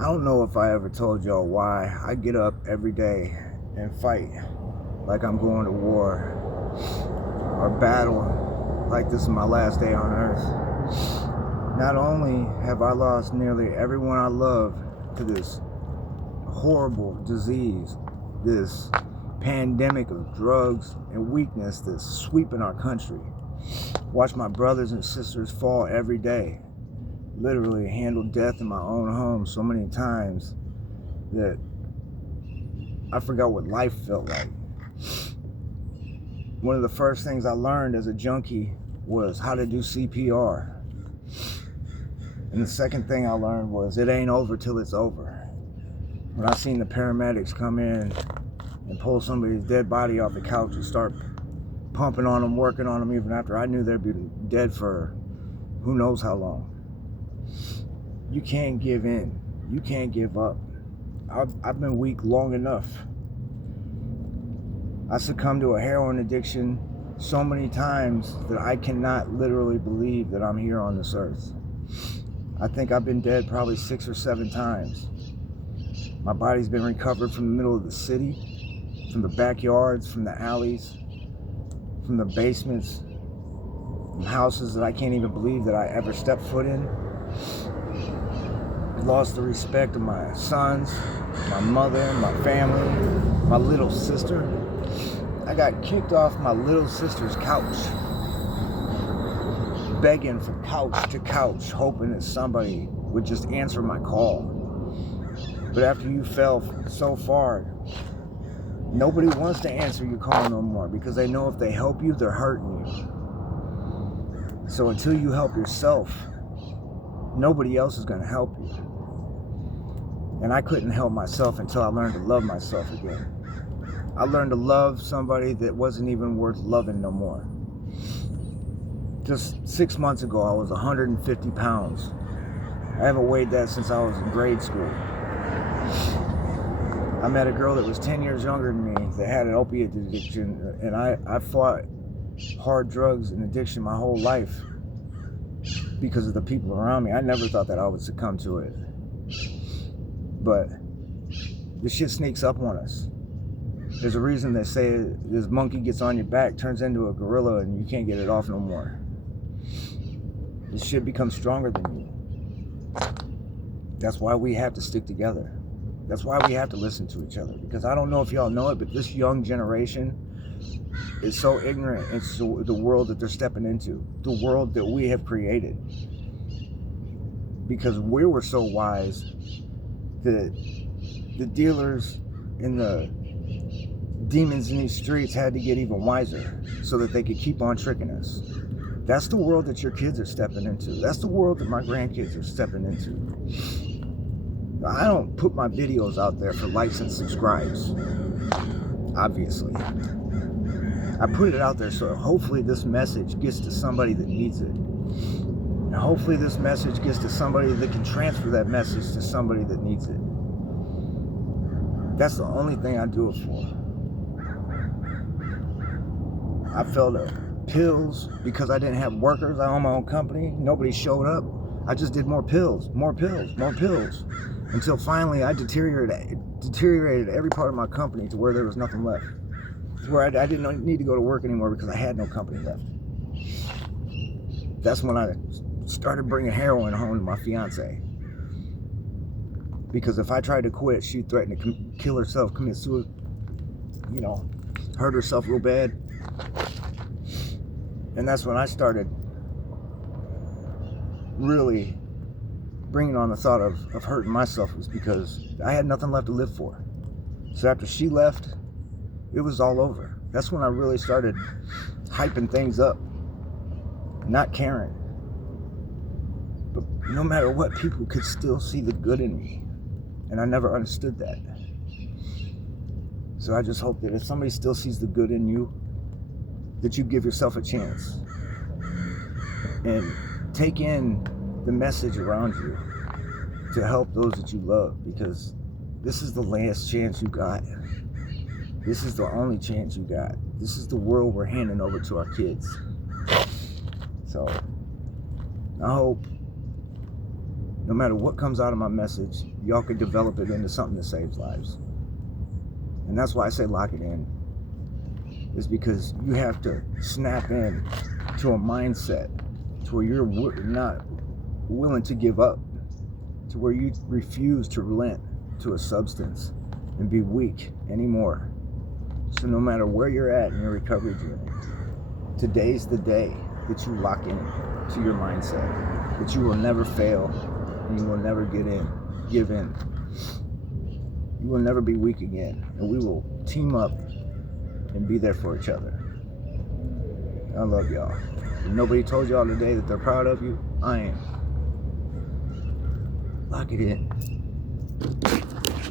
I don't know if I ever told y'all why I get up every day and fight like I'm going to war or battle like this is my last day on earth. Not only have I lost nearly everyone I love to this horrible disease, this pandemic of drugs and weakness that's sweeping our country. Watch my brothers and sisters fall every day. Literally handle death in my own home so many times that I forgot what life felt like. One of the first things I learned as a junkie was how to do CPR. And the second thing I learned was it ain't over till it's over. When I seen the paramedics come in and pull somebody's dead body off the couch and start pumping on them, working on them, even after I knew they'd been dead for who knows how long. You can't give in. You can't give up. I've been weak long enough. I succumbed to a heroin addiction so many times that I cannot literally believe that I'm here on this earth. I think I've been dead probably 6 or 7 times. My body's been recovered from the middle of the city, from the backyards, from the alleys, from the basements, from houses that I can't even believe that I ever stepped foot in. Lost the respect of my sons, my mother, my family, my little sister. I got kicked off my little sister's couch, begging from couch to couch, hoping that somebody would just answer my call. But after you fell so far, nobody wants to answer your call no more because they know if they help you, they're hurting you. So until you help yourself, nobody else is going to help you. And I couldn't help myself until I learned to love myself again. I learned to love somebody that wasn't even worth loving no more. Just 6 months ago, I was 150 pounds. I haven't weighed that since I was in grade school. I met a girl that was 10 years younger than me that had an opiate addiction, and I fought hard drugs and addiction my whole life because of the people around me. I never thought that I would succumb to it. But this shit sneaks up on us. There's a reason they say this monkey gets on your back, turns into a gorilla, and you can't get it off no more. This shit becomes stronger than you. That's why we have to stick together. That's why we have to listen to each other. Because I don't know if y'all know it, but this young generation is so ignorant into the world that they're stepping into. The world that we have created. Because we were so wise that the dealers and the demons in these streets had to get even wiser so that they could keep on tricking us. That's the world that your kids are stepping into. That's the world that my grandkids are stepping into. I don't put my videos out there for likes and subscribes, obviously. I put it out there so hopefully this message gets to somebody that needs it. And hopefully this message gets to somebody that can transfer that message to somebody that needs it. That's the only thing I do it for. I fell to pills because I didn't have workers. I own my own company. Nobody showed up. I just did more pills. Until finally I deteriorated every part of my company to where there was nothing left. To where I didn't need to go to work anymore because I had no company left. That's when I started bringing heroin home to my fiance. Because if I tried to quit, she'd threaten to kill herself, commit suicide, hurt herself real bad. And that's when I started really bringing on the thought of hurting myself, was because I had nothing left to live for. So after she left, it was all over. That's when I really started hyping things up, not caring. But no matter what, people could still see the good in me. And I never understood that. So I just hope that if somebody still sees the good in you, that you give yourself a chance. And take in the message around you to help those that you love, because this is the last chance you got. This is the only chance you got. This is the world we're handing over to our kids. So I hope no matter what comes out of my message, y'all can develop it into something that saves lives. And that's why I say lock it in. Is because you have to snap in to a mindset to where you're not willing to give up, to where you refuse to relent to a substance and be weak anymore. So no matter where you're at in your recovery journey, today's the day that you lock in to your mindset, that you will never fail and you will never give in. You will never be weak again, and we will team up and be there for each other. I love y'all. If nobody told y'all today that they're proud of you, I am. Lock it in.